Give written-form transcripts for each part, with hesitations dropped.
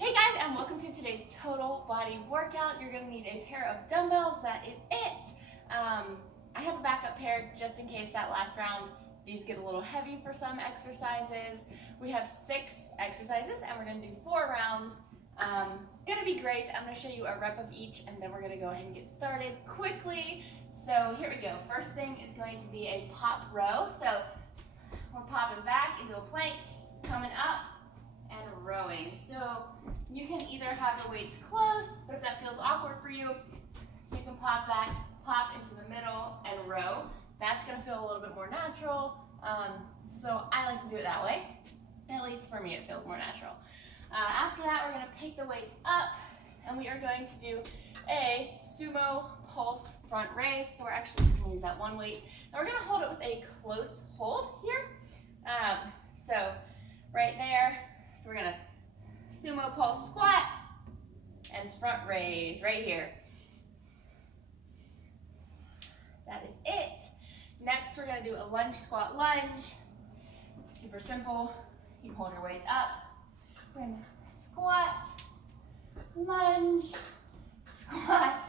Hey guys, and welcome to today's total body workout. You're gonna need a pair of dumbbells, that is it. I have a backup pair just in case that last round these get a little heavy for some exercises. We have 6 exercises and we're gonna do 4 rounds. Gonna be great. I'm gonna show you a rep of each and then we're gonna go ahead and get started quickly. So here we go. First thing is going to be a pop row. So we're popping back into a plank, coming up, and rowing. So you can either have your weights close, but if that feels awkward for you, you can pop back, pop into the middle, and row. That's gonna feel a little bit more natural. So I like to do it that way. At least for me, it feels more natural. After that, we're gonna pick the weights up, and we are going to do a Sumo pulse front raise. So we're actually just gonna use that one weight. And we're gonna hold it with a close hold here. So right there. So we're gonna Sumo pulse squat and front raise right here. That is it. Next, we're gonna do a lunge squat lunge. Super simple. You hold your weights up. We're gonna squat, lunge, squat,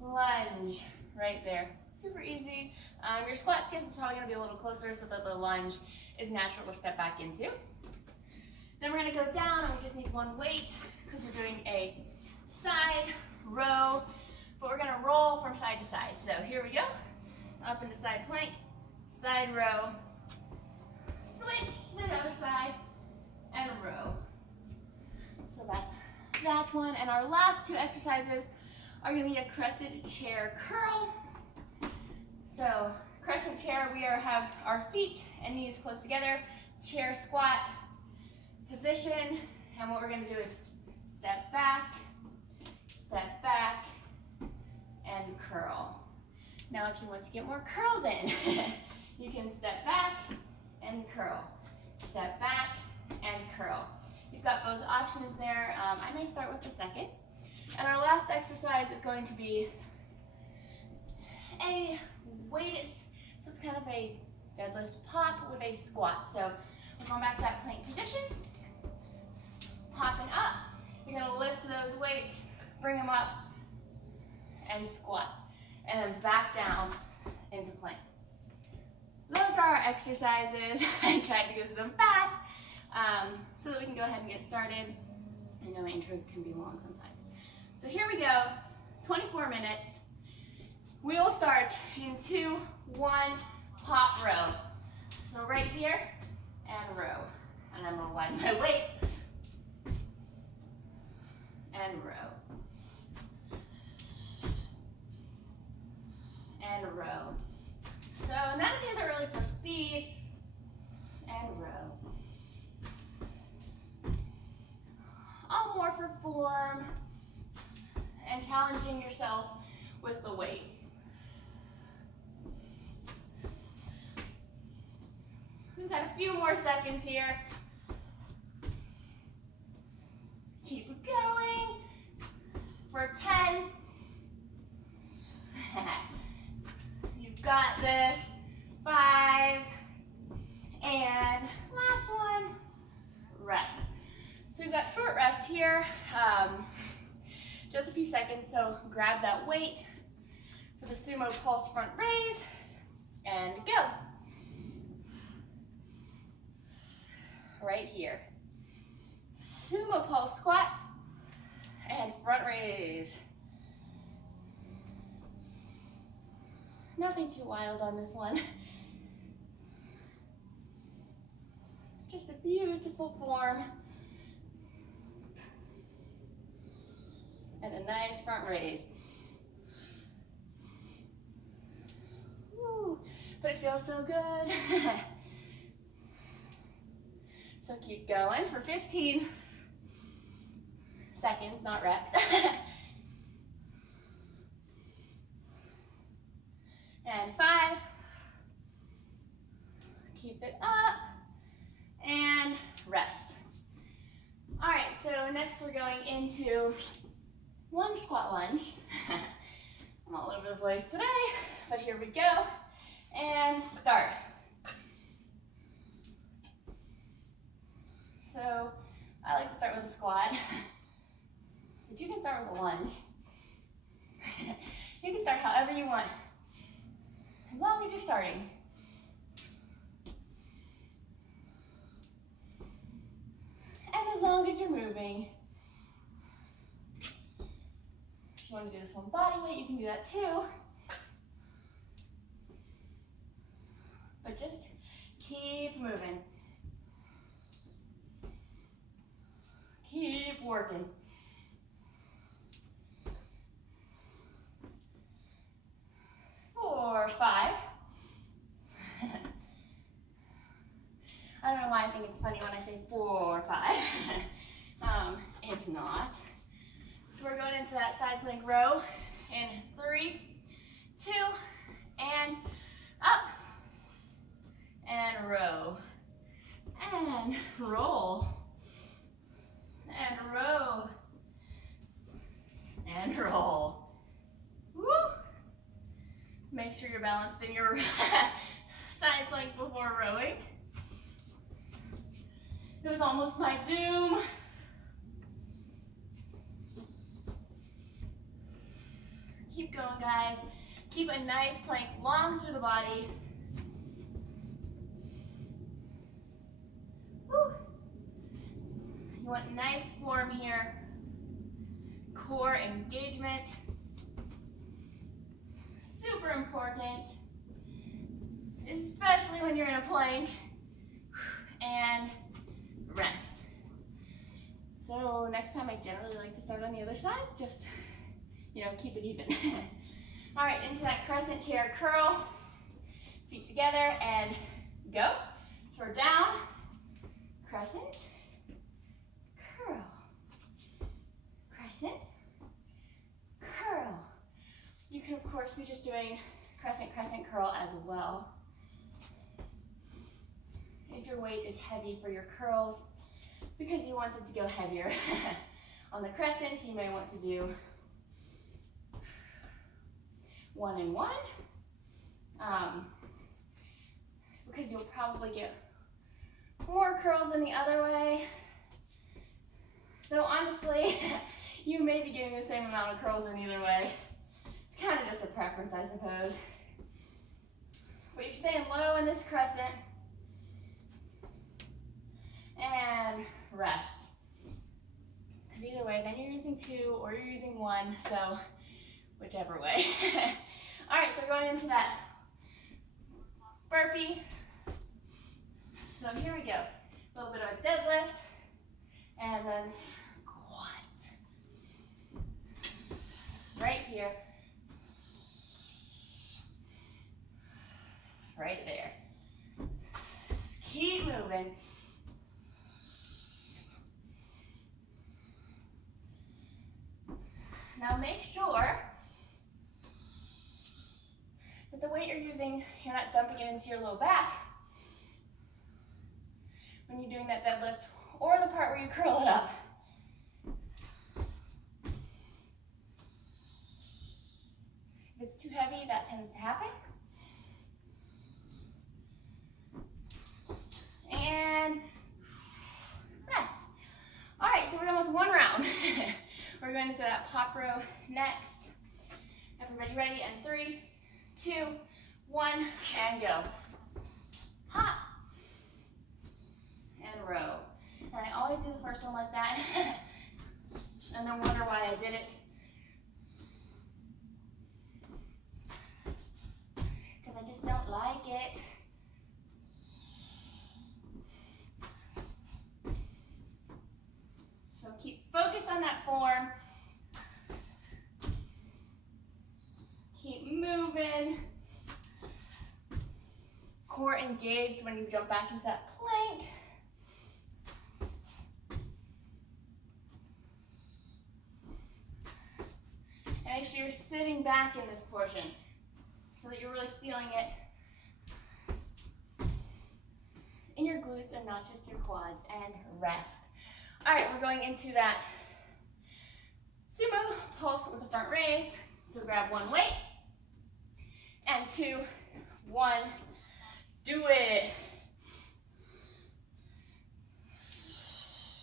lunge, right there. Super easy. Your squat stance is probably gonna be a little closer so that the lunge is natural to step back into. Then we're gonna go down and we just need one weight because we're doing a side row, but we're gonna roll from side to side. So here we go, up into side plank, side row, switch to the other side, and row. So that's that one. And our last 2 exercises are gonna be a crescent chair curl. So crescent chair, we have our feet and knees close together, chair squat position, and what we're going to do is step back, and curl. Now if you want to get more curls in, you can step back and curl, step back and curl. You've got both options there. I may start with the second. And our last exercise is going to be a weighted, so it's kind of a deadlift pop with a squat. So we're going back to that plank position, popping up. You're gonna lift those weights, bring them up, and squat. And then back down into plank. Those are our exercises. I tried to go through them fast so that we can go ahead and get started. I know intros can be long sometimes. So here we go, 24 minutes. We will start in 2, 1, pop row. So right here, and row. And I'm gonna widen my weights. And row. And row. So none of these are really for speed. And row. All more for form and challenging yourself with the weight. We've got a few more seconds here. Keep it going for 10. You've got this. 5. And last one, rest. So we've got short rest here. Just a few seconds, so grab that weight for the Sumo pulse front raise and go. Right here. Sumo pulse squat and front raise. Nothing too wild on this one. Just a beautiful form. And a nice front raise. Woo, but it feels so good. So keep going for 15 seconds, not reps. And 5. Keep it up. And rest. All right, so next we're going into lunge squat lunge. I'm all over the place today, but here we go. And start. So I like to start with a squat, but you can start with a lunge. You can start however you want, as long as you're starting. And as long as you're moving. If you want to do this one body weight, you can do that too. But just keep moving. Keep working. Four, five. I don't know why I think it's funny when I say 4 or 5. It's not. So we're going into that side plank row in 3, 2, and up. And row. And roll. And row. And roll. Woo! Make sure you're balanced in your side plank before rowing. It was almost my doom. Keep going, guys. Keep a nice plank long through the body. Woo. You want nice form here. Core engagement. Super important, especially when you're in a plank. And rest. So next time I generally like to start on the other side, just, keep it even. All right, into that crescent chair curl. Feet together and go. So we're down, crescent, curl, crescent, curl. You can, of course, be just doing crescent, crescent, curl as well. If your weight is heavy for your curls, because you want it to go heavier. On the crescent, you may want to do 1 and 1, because you'll probably get more curls than the other way. Though honestly, you may be getting the same amount of curls in either way. It's kind of just a preference, I suppose. But you're staying low in this crescent. And rest. Because either way, then you're using 2 or you're using 1, so whichever way. All right, so we're going into that burpee. So here we go. A little bit of a deadlift, and then squat. Right here. Right there. Keep moving. Now make sure that the weight you're using, you're not dumping it into your low back when you're doing that deadlift or the part where you curl it up. If it's too heavy, that tends to happen. And rest. All right, so we're done with 1 round. We're going into that pop row next. Everybody ready? And 3, 2, 1, and go. Hop. And row. And I always do the first one like that. And then wonder why I did it. Because I just don't like it. So keep focus on that form. Keep moving. Core engaged when you jump back into that plank. And make sure you're sitting back in this portion so that you're really feeling it in your glutes and not just your quads, and rest. All right, we're going into that Sumo pulse with the front raise. So grab 1 weight, and 2, 1, do it.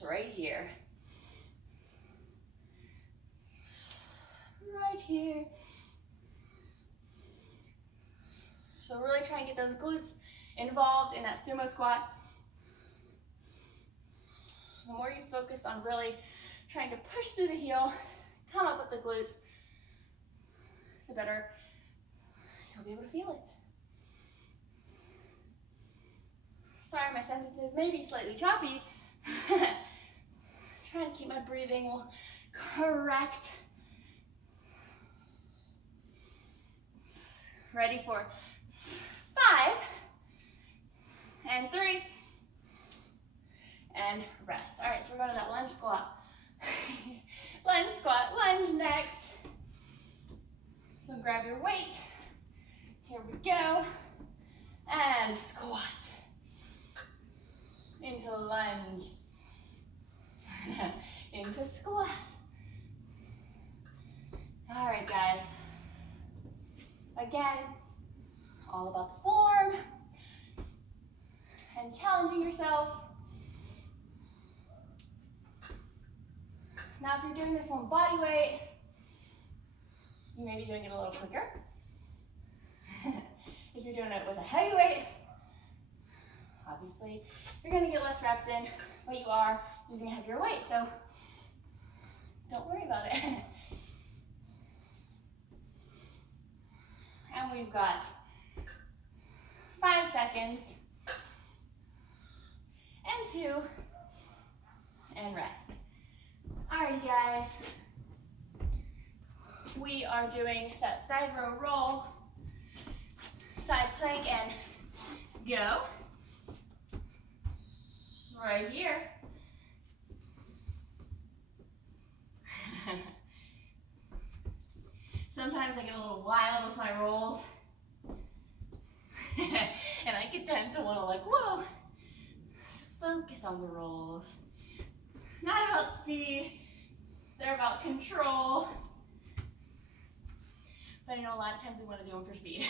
right here. Right here. So really try and get those glutes involved in that sumo squat. The more you focus on really trying to push through the heel, come up with the glutes, the better you'll be able to feel it. Sorry, my sentences may be slightly choppy. Trying to keep my breathing correct. Ready for 5, and 3, and rest. All right, so we're going to that lunge squat. Lunge squat, lunge next. So grab your weight. Here we go. And squat. Into lunge. Into squat. All right, guys. Again, all about the form and challenging yourself. Now, if you're doing this one body weight, you may be doing it a little quicker. If you're doing it with a heavy weight, obviously you're going to get less reps in, but you are using a heavier weight, so don't worry about it. And we've got 5 seconds, and 2, and rest. Alrighty, guys. We are doing that side row roll, side plank, and go. Right here. Sometimes I get a little wild with my rolls. And I can tend to want to like, whoa, so focus on the rolls. Not about speed, they're about control. But you know, a lot of times we want to do them for speed.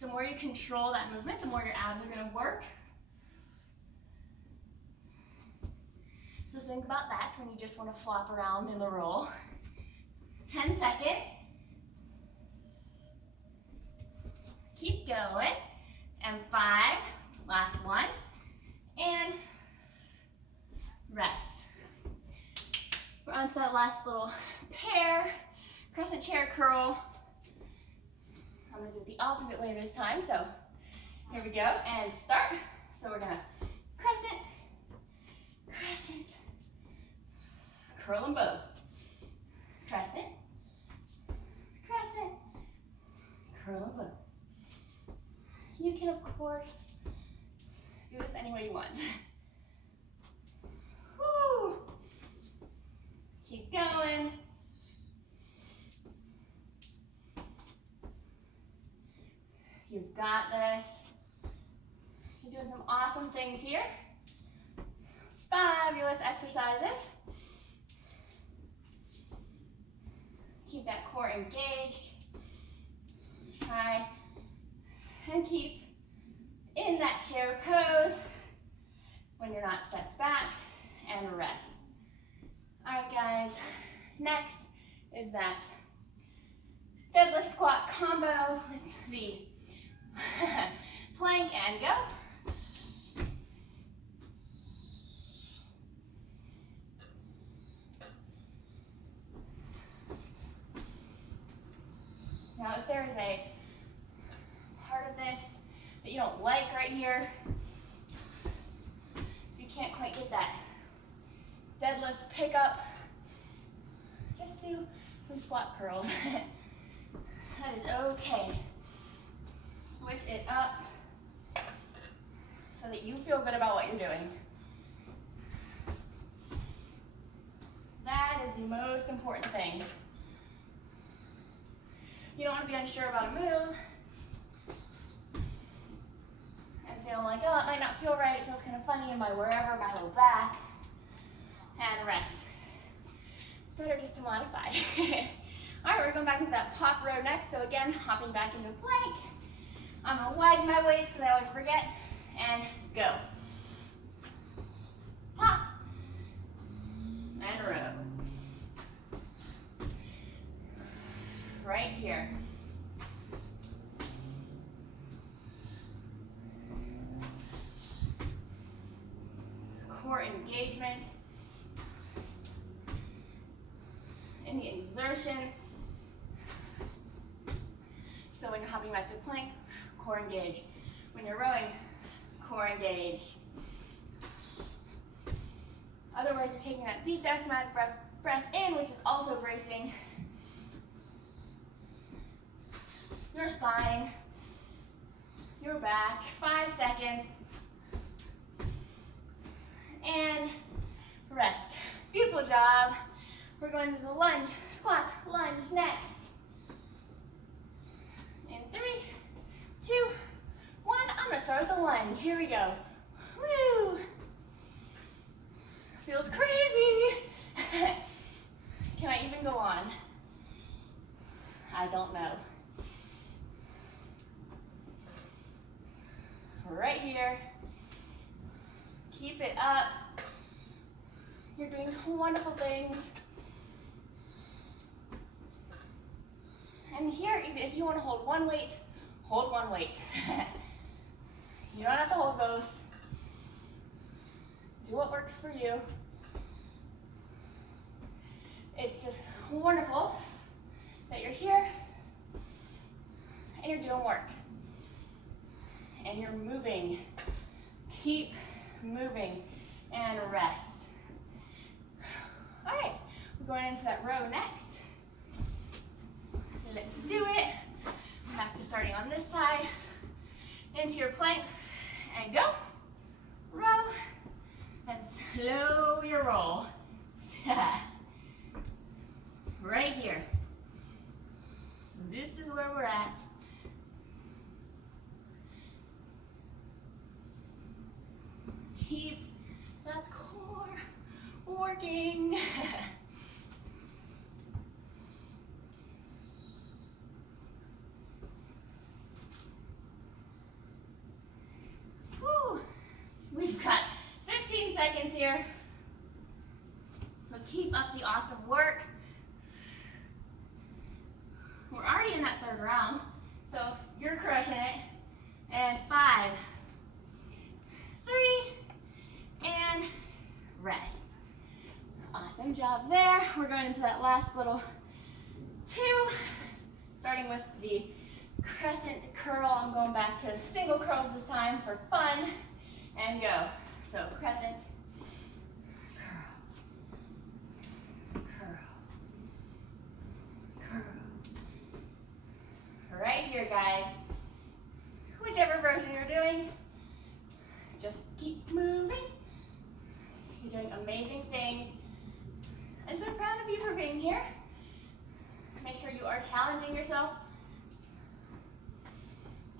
The more you control that movement, the more your abs are going to work. So think about that when you just want to flop around in the roll. 10 seconds. Keep going. And 5, last one. And rest. We're on to that last little pair, crescent chair curl. I'm gonna do it the opposite way this time, so here we go, and start. So we're gonna crescent, crescent, curl them both. Crescent, crescent, curl them both. You can, of course, do this any way you want. Woo! Keep going. You've got this. You're doing some awesome things here. Fabulous exercises. Keep that core engaged. Try and keep in that chair pose when you're not stepped back, and rest. All right, guys, next is that deadlift squat combo with the plank and go. Now, if there is a part of this that you don't like right here, if you can't quite get that deadlift pickup, just do some squat curls. That is okay. Switch it up so that you feel good about what you're doing. That is the most important thing. You don't want to be unsure about a move and feel like, oh, it might not feel right, it feels kind of funny in my wherever, my low back, and rest. It's better just to modify. All right, we're going back into that pop row next. So again, hopping back into plank. I'm gonna widen my weights because I always forget, and go. Pop, and row. Right here. Core engagement. Any exertion. So when you're hopping back to plank, core engage. When you're rowing, core engage. Otherwise, you're taking that deep diaphragmatic breath in, which is also bracing your spine, your back. 5 seconds. And rest. Beautiful job. We're going to the lunge, squat, lunge next. In 3, 2, 1. I'm going to start with the lunge. Here we go. Woo! Feels crazy. Can I even go on? I don't know. Right here. Keep it up. You're doing wonderful things. And here, even if you want to hold one weight, hold one weight. You don't have to hold both. Do what works for you. It's just wonderful that you're here and you're doing work. And you're moving. Keep moving and rest. All right, we're going into that row next. Let's do it. Back to starting on this side. Into your plank and go. Row and slow your roll. Right here. This is where we're at. Keep that core working. Woo. We've got 15 seconds here. So keep up the awesome work. We're already in that third round, so you're crushing it. And 5, 3, and rest. Awesome job there. We're going into that last little 2, starting with the crescent curl. I'm going back to single curls this time for fun, and go. So crescent, curl, curl, curl. Right here, guys. Whichever version you're doing, just keep moving. You're doing amazing things. I'm so proud of you for being here. Make sure you are challenging yourself,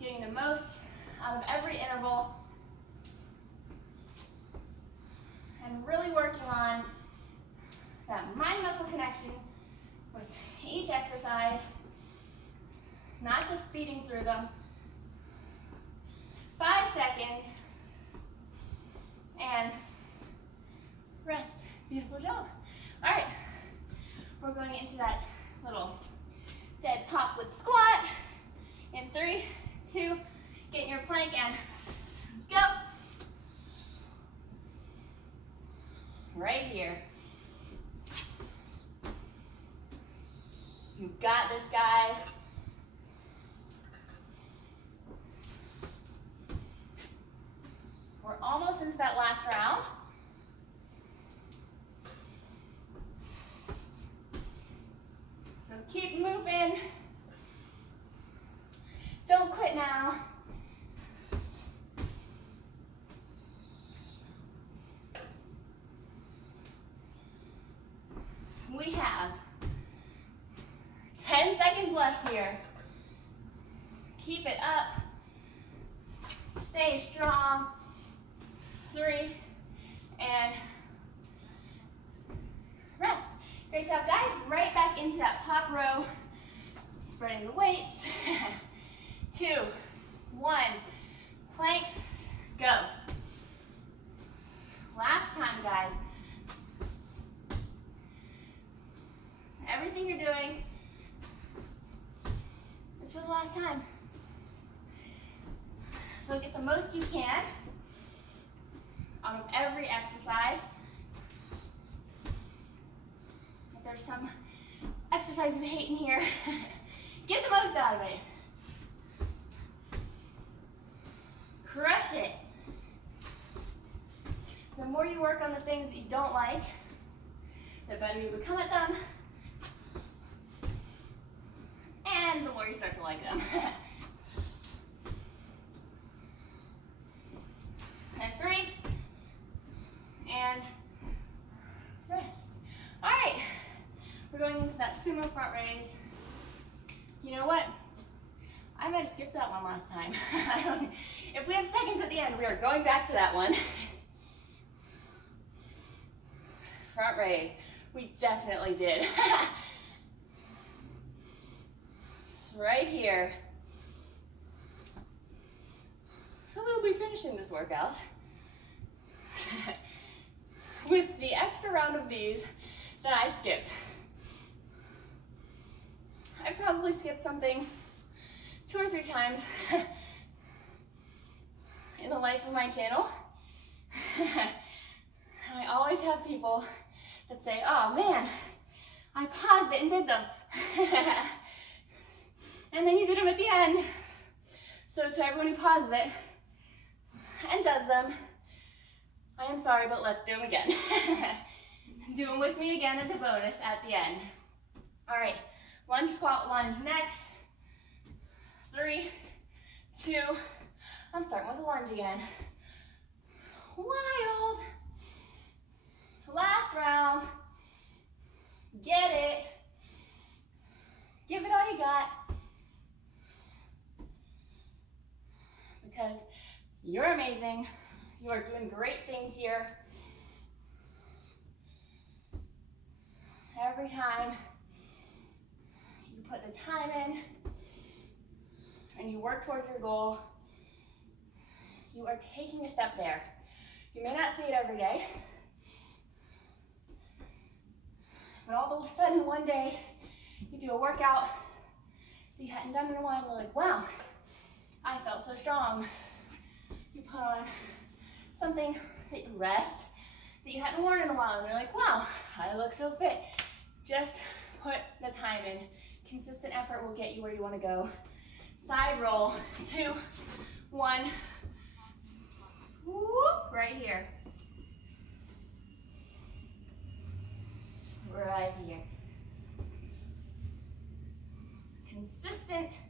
getting the most out of every interval, and really working on that mind-muscle connection with each exercise, not just speeding through them. 5 seconds, and rest. Beautiful job. All right, we're going into that little dead pop with squat. In 3, 2, get in your plank and go. Right here. You got this, guys. We're almost into that last round. So keep moving. Don't quit now. We have 10 seconds left here. Keep it up. Stay strong. 3, and rest. Great job, guys. Right back into that pop row. Spreading the weights. 2, 1, plank, go. Last time, guys. everything you're doing is for the last time. So get the most you can out of every exercise. If there's some exercise you hate in here, get the most out of it. Crush it. The more you work on the things that you don't like, the better you become at them, and the more you start to like them. And 3, and rest. All right, we're going into that sumo front raise. You know what? I might have skipped that one last time. If we have seconds at the end, we are going back to that one. Front raise. We definitely did. Right here. So we'll be finishing this workout with the extra round of these that I skipped. I probably skipped something 2 or 3 times in the life of my channel. And I always have people that say, oh man, I paused it and did them. And then you did them at the end. So to everyone who pauses it and does them, I am sorry, but let's do them again. Do them with me again as a bonus at the end. All right, lunge, squat, lunge next. 3, 2, I'm starting with the lunge again. Wild. So last round, get it. Give it all you got. Because you're amazing. You are doing great things here. Every time you put the time in and you work towards your goal, you are taking a step there. You may not see it every day, but all of a sudden one day you do a workout that you hadn't done in a while and you're like, wow, I felt so strong. You put on something that you rest that you hadn't worn in a while and you're like, wow, I look so fit. Just put the time in. Consistent effort will get you where you want to go. Side roll, 2, 1. Whoop, right here. Right here. Consistent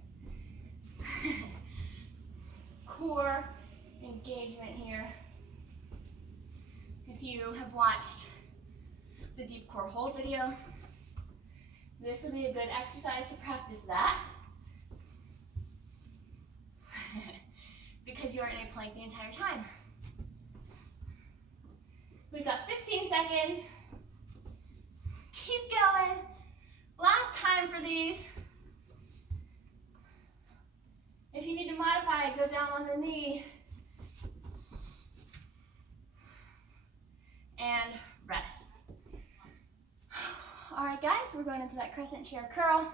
core engagement here. If you have watched the deep core hold video, this would be a good exercise to practice that. Because you are in a plank the entire time. We've got 15 seconds. Keep going. Last time for these. If you need to modify it, go down on the knee. And rest. All right, guys, we're going into that crescent chair curl.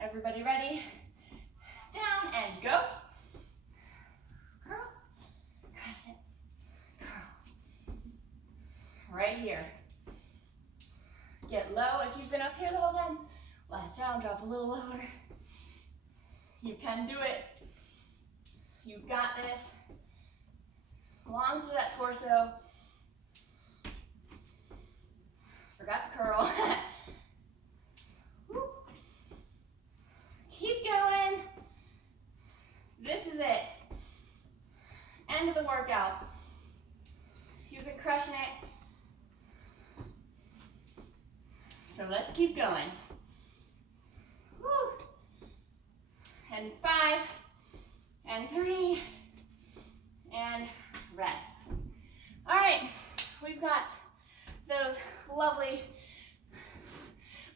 Everybody ready? Down and go. Curl, crescent, curl. Right here. Get low if you've been up here the whole time. Last round, drop a little lower. You can do it. You got this. Long through that torso. Forgot to curl. Keep going. This is it. End of the workout. You've been crushing it. So let's keep going. Woo. And 5, and 3, and rest. All right, we've got those lovely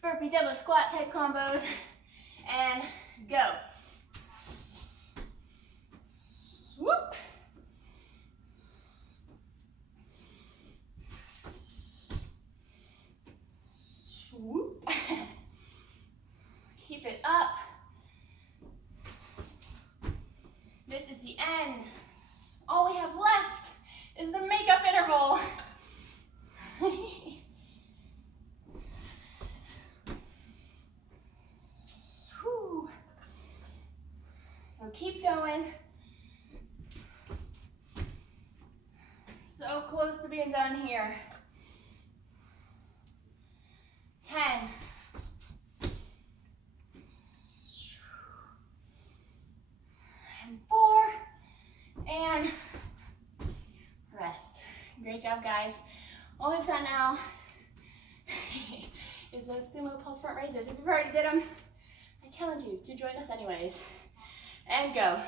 burpee deadlift squat type combos, and go. Whoop. keep going. So close to being done here. 10. And 4. And rest. Great job, guys. All we've got now is those sumo pulse front raises. If you've already did them, I challenge you to join us anyways. And go.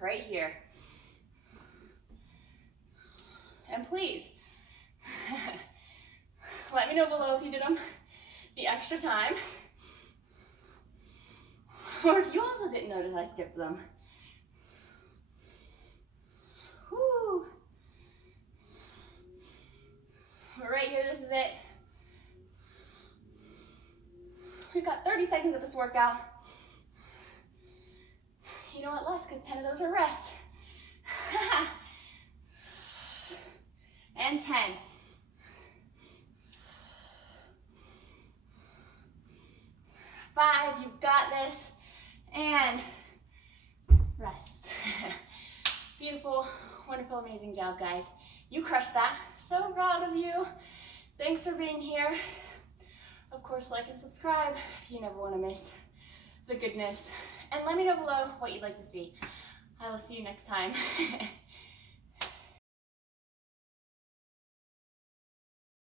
Right here. And please, let me know below if you did them the extra time, or if you also didn't notice I skipped them. Woo. Right here, this is it. We've got 30 seconds of this workout. You know what, less, because 10 of those are rest. And 10. Five, you've got this. And rest. Beautiful, wonderful, amazing job, guys. You crushed that. So proud of you. Thanks for being here. Of course, like and subscribe if you never want to miss the goodness. And let me know below what you'd like to see. I will see you next time.